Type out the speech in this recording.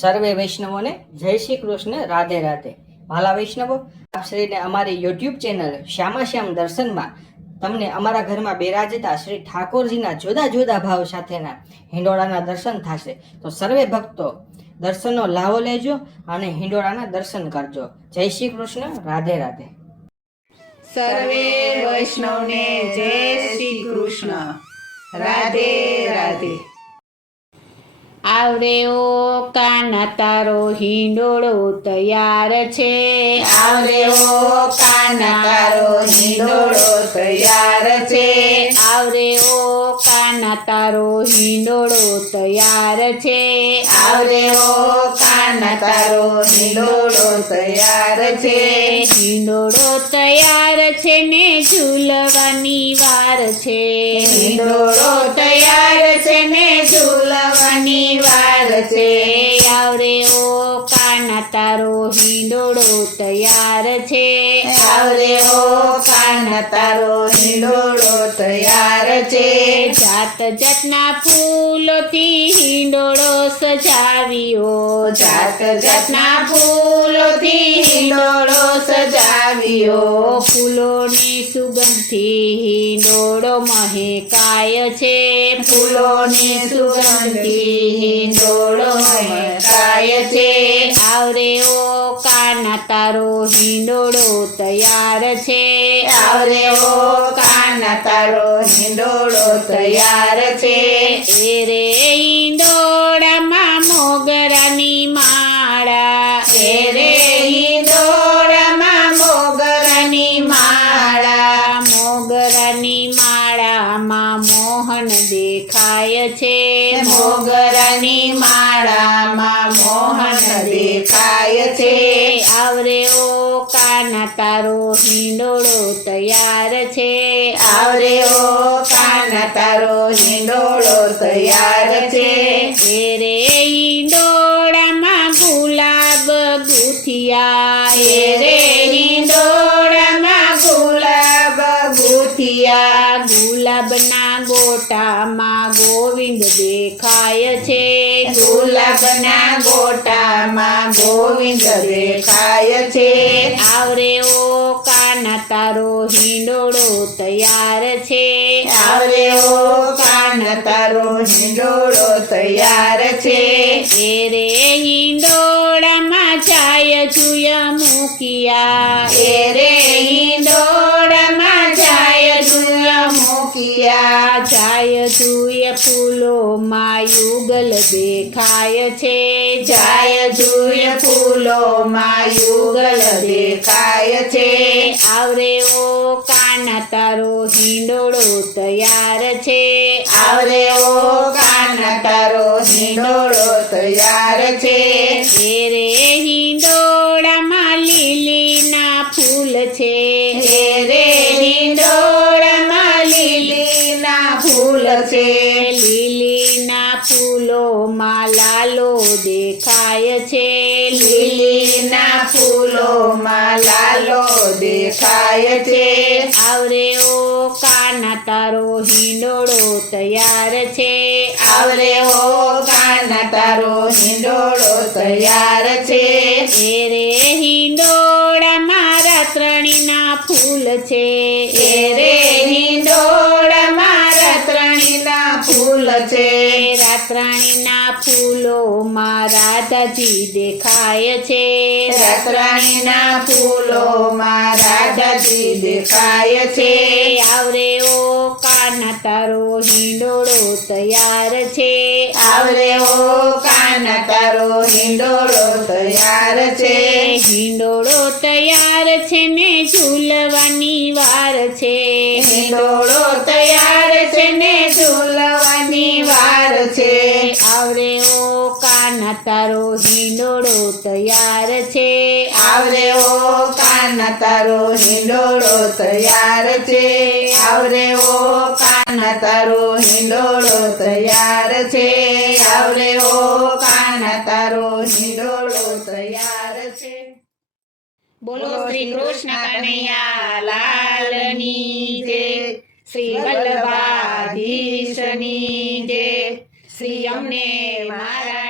સર્વે વૈષ્ણવોને જય શ્રી કૃષ્ણ, રાધે રાધે. ભાલા વૈષ્ણવો, આપ શ્રીને અમારી યુટ્યુબ ચેનલ શ્યામાશ્યામ દર્શનમાં તમને અમારા ઘરમાં બિરાજતા શ્રી ઠાકોરજીના જુદા જુદા ભાવ સાથેના હિંડોળાના દર્શન થશે. તો સર્વે ભક્તો દર્શનનો લાવો લેજો અને હિંડોળાના દર્શન કરજો. જય શ્રી કૃષ્ણ, રાધે રાધે. સર્વે વૈષ્ણવને જય શ્રી કૃષ્ણ, રાધે રાધે. આવરે ઓ કાના તારો હિંડોળો તૈયાર છે. આવરે ઓ કાના તારો હિંડોળો તૈયાર છે. આવરે ઓ કાના તારો હિંડોળો તૈયાર છે. આવરે ઓ કાના તારો હિંડોળો તૈયાર છે. હિંડોળો તૈયાર છે ને ઝૂલવાની વાર છે. હિંડોળો તૈયાર છે ને ઝૂલવાની વાર છે. આવરે ઓ કાના તારો હિંડોળો તૈયાર છે. આવરે ઓ કાના તારો હિંડોળો તૈયાર છે. જાત જાતના ફૂલોથી હિંડોળો સજાવ્યો. જાત જાતના ફૂલોથી હિંડોળો સજાવ્યો. ફૂલોની સુગંધથી હિંડોળો મહેકાય છે. ફૂલોની સુગંધથી હિંડોળો મહેકાય છે. આવરે ઓ કાના તારો હિંડોળો તૈયાર છે. આવરે ઓ કાના તારો હિંડોળો તૈયાર છે. એ રે હિંડોળામાં મોગરાની માળા. એ રે હિંડોળામાં મોગરાની માળા. મોગરાની માળામાં મોહન દેખાય છે. મોગરાની માળામાં મોહન દેખાય છે. આવરે ઓ કાના તારો હિંડોળો તૈયાર છે. આવરે ઓ કાના તારો હિંડોળો તૈયાર છે. એ રે હિંડોળામાં ગુલાબ ગુથિયા. એ રે હિંડોળામાં ગુલાબ ગુથિયા. ગુલાબના ગોટામાં ગોવિંદ દેખાય છે. ગુલાબના ગોટામાં ગોવિંદ દેખાય છે. આવરે ઓ કાના તારો હિંડોળો તૈયાર છે. આવરે ઓ કાના તારો હિંડોળો તૈયાર છે. એ રે હિંડોળામાં જાય જુય મૂકિયા. એ રે હિંડોળામાં જાય જુય મૂકિયા. જાય જુય ફૂલોમાં યુગલ દેખાય છે. જાય જુય ફૂલોમાં યુગલ દેખાય છે. આવરે ઓ કાના તારો હિંડોળો તૈયાર છે. આવરે ઓ કાના તારો હિંડોળો તૈયાર છે. એ રે હિંડોળામાં લીલીના ફૂલ છે. એ રે હિંડોળામાં લીલીના ફૂલ છે. લીલીના ફૂલોમાં લાલો દેખાય છે. લીલીના ફૂલોમાં લાલો દેખાય છે. આવરે ઓ કાના તારો હિંડોળો તૈયાર છે. આવરે ઓ કાના તારો હિંડોળો તૈયાર છે. એ રે હિંડોળામાં રાતરાણીના ફૂલ છે. એ રે હિંડોળામાં રાતરાણીના ફૂલ છે. રાતરાણીના ફૂલોમાં રાધાજી દેખાય છે. રાતરાણીના ફૂલોમાં રાધાજી દેખાય છે. આવરે ઓ કાના તારો હિંડોળો તૈયાર છે. આવરે ઓ કાના તારો હિંડોળો તૈયાર છે. હિંડોળો તૈયાર છે ને ઝૂલવાની વાર છે. હિંડોળો તૈયાર છે ને ઝૂલવાની વાર છે. આવરે ઓ કાના તારો હિંડોળો તૈયાર છે. આવરે ઓ કાના તારો હિંડોળો તૈયાર છે. આવરે ઓ કાના તારો હિંડોળો તૈયાર છે. આવરે ઓ કાના તારો હિંડોળો તૈયાર છે. બોલો શ્રી કૃષ્ણ કનૈયા લાલની જય. શ્રી વલ્લભાધીશની જય. શ્રી અમને મહારાજ